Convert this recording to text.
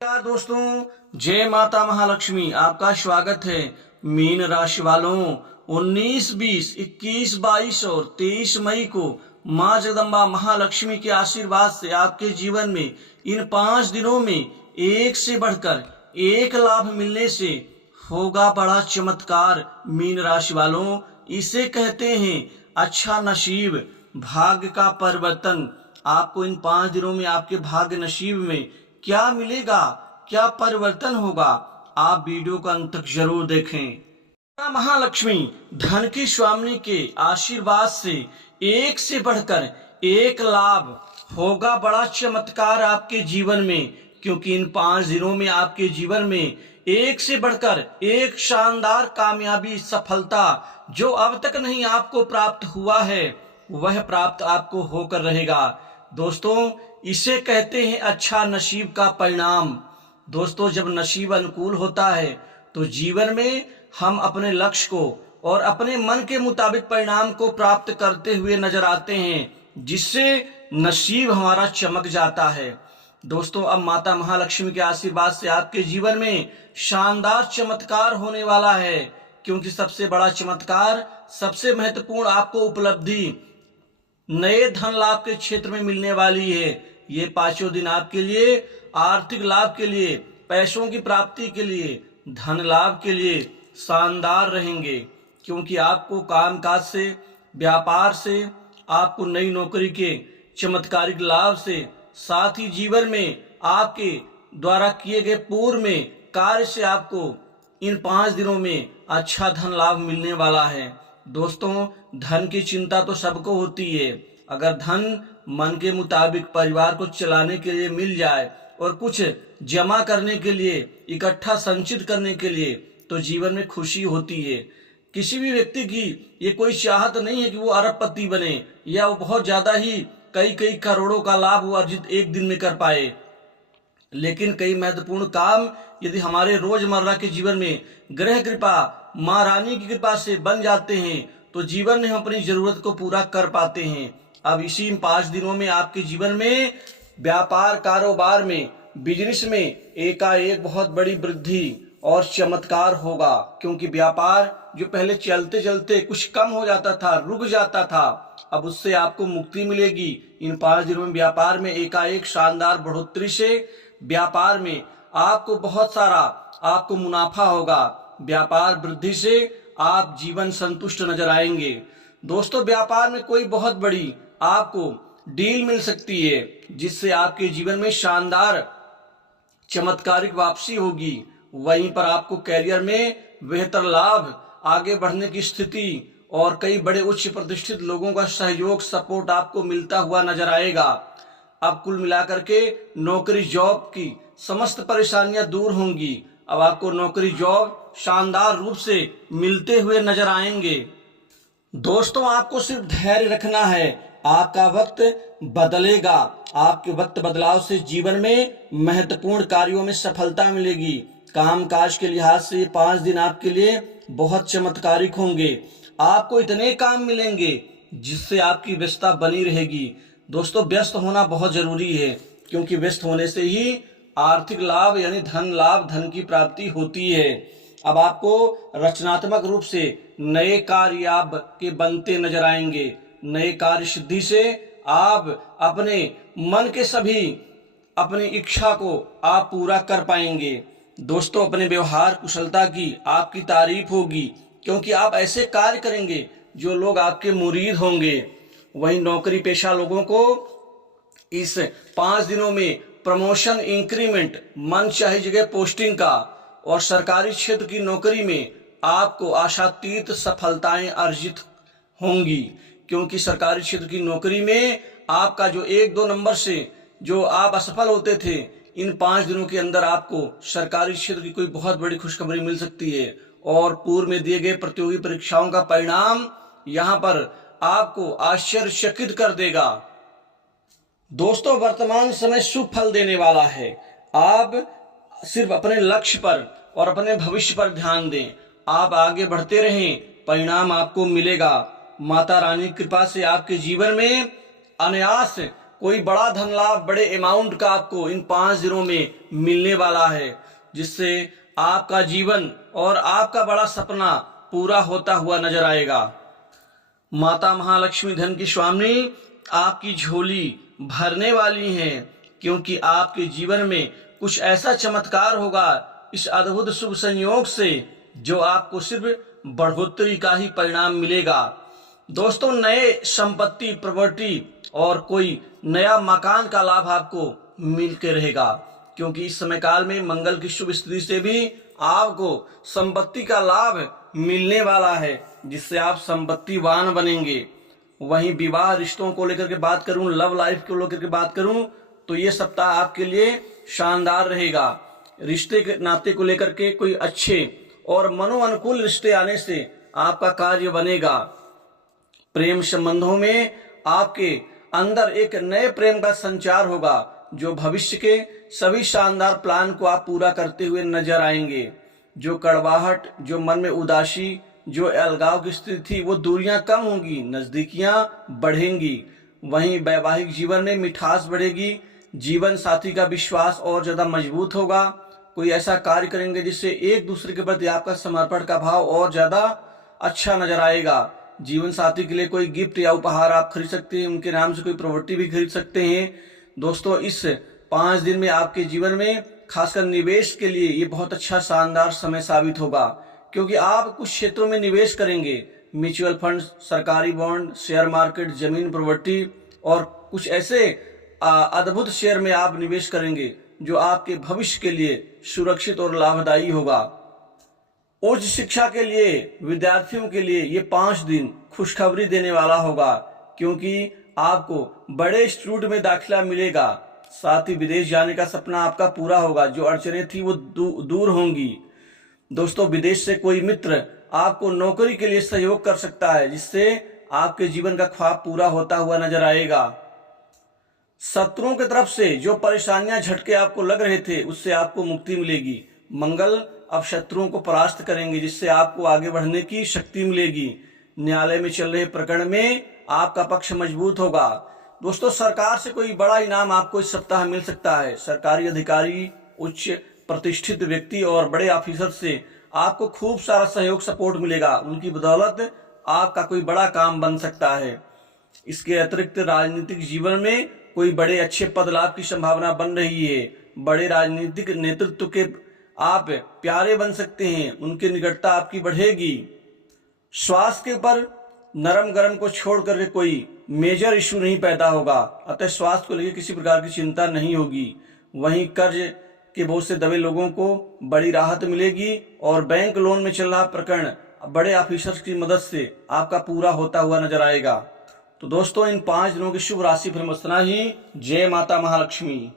नमस्कार दोस्तों, जय माता महालक्ष्मी। आपका स्वागत है। मीन राशि वालों, 19, 20, 21, 22 और 23 मई को माँ जगदम्बा महालक्ष्मी के आशीर्वाद से आपके जीवन में इन 5 दिनों में एक से बढ़कर एक लाभ मिलने से होगा बड़ा चमत्कार। मीन राशि वालों, इसे कहते हैं अच्छा नसीब, भाग्य का परिवर्तन। आपको इन 5 दिनों में आपके भाग्य नसीब में क्या मिलेगा, क्या परिवर्तन होगा, आप वीडियो का अंत तक जरूर देखें। महालक्ष्मी धन की स्वामिनी के आशीर्वाद से एक से बढ़कर एक लाभ होगा बड़ा चमत्कार आपके जीवन में, क्योंकि इन 5 दिनों में आपके जीवन में एक से बढ़कर एक शानदार कामयाबी, सफलता जो अब तक नहीं आपको प्राप्त हुआ है वह प्राप्त आपको होकर रहेगा। दोस्तों, इसे कहते हैं अच्छा नसीब का परिणाम। दोस्तों, जब नसीब अनुकूल होता है तो जीवन में हम अपने लक्ष्य को और अपने मन के मुताबिक परिणाम को प्राप्त करते हुए नजर आते हैं, जिससे नसीब हमारा चमक जाता है। दोस्तों, अब माता महालक्ष्मी के आशीर्वाद से आपके जीवन में शानदार चमत्कार होने वाला है, क्योंकि सबसे बड़ा चमत्कार, सबसे महत्वपूर्ण आपको उपलब्धि नए धन लाभ के क्षेत्र में मिलने वाली है। ये 5 दिन आपके लिए आर्थिक लाभ के लिए, पैसों की प्राप्ति के लिए, धन लाभ के लिए शानदार रहेंगे, क्योंकि आपको कामकाज से, व्यापार से, आपको नई नौकरी के चमत्कारिक लाभ से, साथ ही जीवन में आपके द्वारा किए गए पूर्व में कार्य से आपको इन 5 दिनों में अच्छा धन लाभ मिलने वाला है। दोस्तों, धन की चिंता तो सबको होती है। अगर धन मन के मुताबिक परिवार को चलाने के लिए मिल जाए और कुछ जमा करने के लिए, इकट्ठा संचित करने के लिए, तो जीवन में खुशी होती है। किसी भी व्यक्ति की ये कोई चाहत नहीं है कि वो अरबपति बने या वो बहुत ज्यादा ही कई कई करोड़ों का लाभ वो अर्जित एक दिन में कर पाए, लेकिन कई महत्वपूर्ण काम यदि हमारे रोजमर्रा के जीवन में ग्रह कृपा, माँ रानी की कृपा से बन जाते हैं तो जीवन में हम अपनी जरूरत को पूरा कर पाते हैं। अब इसी 5 दिनों में आपके जीवन में व्यापार, कारोबार में, बिजनेस में एकाएक बहुत बड़ी वृद्धि और चमत्कार होगा, क्योंकि व्यापार जो पहले चलते चलते कुछ कम हो जाता था, रुक जाता था, अब उससे आपको मुक्ति मिलेगी। इन 5 दिनों में व्यापार में एकाएक शानदार बढ़ोतरी से व्यापार में आपको बहुत सारा आपको मुनाफा होगा। व्यापार वृद्धि से आप जीवन संतुष्ट नजर आएंगे। दोस्तों, व्यापार में कोई बहुत बड़ी आपको डील मिल सकती है, जिससे आपके जीवन में शानदार चमत्कारिक वापसी होगी। वहीं पर आपको कैरियर में बेहतर लाभ, आगे बढ़ने की स्थिति और कई बड़े उच्च प्रतिष्ठित लोगों का सहयोग, सपोर्ट आपको मिलता हुआ नजर आएगा। अब कुल मिलाकर के नौकरी, जॉब की समस्त परेशानियां दूर होंगी। अब आपको नौकरी, जॉब शानदार रूप से मिलते हुए नजर आएंगे। दोस्तों, आपको सिर्फ धैर्य रखना है, आपका वक्त बदलेगा। आपके वक्त बदलाव से जीवन में महत्वपूर्ण कार्यों में सफलता मिलेगी। कामकाज के लिहाज से 5 दिन आपके लिए बहुत चमत्कारिक होंगे। आपको इतने काम मिलेंगे जिससे आपकी व्यस्तता बनी रहेगी। दोस्तों, व्यस्त होना बहुत जरूरी है, क्योंकि व्यस्त होने से ही आर्थिक लाभ यानी धन लाभ, धन की प्राप्ति होती है। अब आपको रचनात्मक रूप से नए कार्य आपके बनते नजर आएंगे। नए कार्य सिद्धि से आप अपने मन के सभी अपनी इच्छा को आप पूरा कर पाएंगे। दोस्तों, अपने व्यवहार कुशलता की आपकी तारीफ होगी, क्योंकि आप ऐसे कार्य करेंगे जो लोग आपके मुरीद होंगे। वहीं नौकरी पेशा लोगों को इस 5 दिनों में प्रमोशन, इंक्रीमेंट, मन चाहे जगह पोस्टिंग का, और सरकारी क्षेत्र की नौकरी में आपको आशातीत सफलताएं अर्जित होंगी, क्योंकि सरकारी क्षेत्र की नौकरी में आपका जो 1-2 नंबर से जो आप असफल होते थे, इन 5 दिनों के अंदर आपको सरकारी क्षेत्र की कोई बहुत बड़ी खुशखबरी मिल सकती है, और पूर्व में दिए गए प्रतियोगी परीक्षाओं का परिणाम यहाँ पर आपको आश्चर्यचकित कर देगा। दोस्तों, वर्तमान समय शुभ फल देने वाला है। आप सिर्फ अपने लक्ष्य पर और अपने भविष्य पर ध्यान दें। आप आगे बढ़ते रहें, परिणाम आपको मिलेगा। माता रानी की कृपा से आपके जीवन में अनायास कोई बड़ा धन लाभ, बड़े अमाउंट का आपको इन 5 दिनों में मिलने वाला है, जिससे आपका जीवन और आपका बड़ा सपना पूरा होता हुआ नजर आएगा। माता महालक्ष्मी धन की स्वामिनी आपकी झोली भरने वाली हैं, क्योंकि आपके जीवन में कुछ ऐसा चमत्कार होगा इस अद्भुत शुभ संयोग से, जो आपको सिर्फ बढ़ोतरी का ही परिणाम मिलेगा। दोस्तों, नए संपत्ति, प्रॉपर्टी और कोई नया मकान का लाभ आपको मिल के रहेगा, क्योंकि इस समय काल में मंगल की शुभ स्थिति से भी आपको संपत्ति का लाभ मिलने वाला है, जिससे आप संपत्तिवान बनेंगे। वहीं विवाह रिश्तों को लेकर के बात करूं, लव लाइफ को लेकर के बात करूं, तो ये सप्ताह आपके लिए शानदार रहेगा। रिश्ते के नाते को लेकर के कोई अच्छे और मनोअनुकूल रिश्ते आने से आपका कार्य बनेगा। प्रेम संबंधों में आपके अंदर एक नए प्रेम का संचार होगा, जो भविष्य के सभी शानदार प्लान को आप पूरा करते हुए नजर आएंगे। जो कड़वाहट, जो मन में उदासी, जो अलगाव की स्थिति थी, वो दूरियां कम होंगी, नजदीकियां बढ़ेंगी। वहीं वैवाहिक जीवन में मिठास बढ़ेगी, जीवन साथी का विश्वास और ज्यादा मजबूत होगा। कोई ऐसा कार्य करेंगे जिससे एक दूसरे के प्रति आपका समर्पण का भाव और ज्यादा अच्छा नजर आएगा। जीवन साथी के लिए कोई गिफ्ट या उपहार आप खरीद सकते हैं, उनके नाम से कोई प्रॉपर्टी भी खरीद सकते हैं। दोस्तों, इस 5 दिन में आपके जीवन में खासकर निवेश के लिए ये बहुत अच्छा शानदार समय साबित होगा, क्योंकि आप कुछ क्षेत्रों में निवेश करेंगे। म्यूचुअल फंड, सरकारी बॉन्ड, शेयर मार्केट, जमीन, प्रॉपर्टी और कुछ ऐसे अद्भुत शेयर में आप निवेश करेंगे जो आपके भविष्य के लिए सुरक्षित और लाभदायी होगा। उच्च शिक्षा के लिए विद्यार्थियों के लिए ये 5 दिन खुशखबरी देने वाला होगा, क्योंकि आपको बड़े इंस्टीट्यूट में दाखिला मिलेगा। साथ ही विदेश जाने का सपना आपका पूरा होगा, जो अड़चनें थी वो दूर होंगी। दोस्तों, विदेश से कोई मित्र आपको नौकरी के लिए सहयोग कर सकता है, जिससे आपके जीवन का ख्वाब पूरा होता हुआ नजर आएगा। शत्रुओं की तरफ से जो परेशानियां, झटके आपको लग रहे थे, उससे आपको मुक्ति मिलेगी। मंगल अब शत्रुओं को परास्त करेंगे, जिससे आपको आगे बढ़ने की शक्ति मिलेगी। न्यायालय में चल रहे प्रकरण में आपका पक्ष मजबूत होगा। दोस्तों, सरकार से कोई बड़ा इनाम आपको इस सप्ताह मिल सकता है। सरकारी अधिकारी, उच्च प्रतिष्ठित व्यक्ति और बड़े ऑफिसर से आपको खूब सारा सहयोग, सपोर्ट मिलेगा। उनकी बदौलत आपका कोई बड़ा काम बन सकता है। इसके अतिरिक्त राजनीतिक जीवन में कोई बड़े अच्छे पद लाभ की संभावना बन रही है। बड़े राजनीतिक नेतृत्व के आप प्यारे बन सकते हैं, उनकी निकटता आपकी बढ़ेगी। स्वास्थ्य के ऊपर नरम गरम को छोड़ करके कोई मेजर इशू नहीं पैदा होगा, अतः स्वास्थ्य को लेकर किसी प्रकार की चिंता नहीं होगी। वहीं कर्ज के बोझ से दबे लोगों को बड़ी राहत मिलेगी और बैंक लोन में चल रहा प्रकरण बड़े ऑफिसर्स की मदद से आपका पूरा होता हुआ नजर आएगा। तो दोस्तों, इन 5 दिनों की शुभ राशि फिल्म इतना ही। जय माता महालक्ष्मी।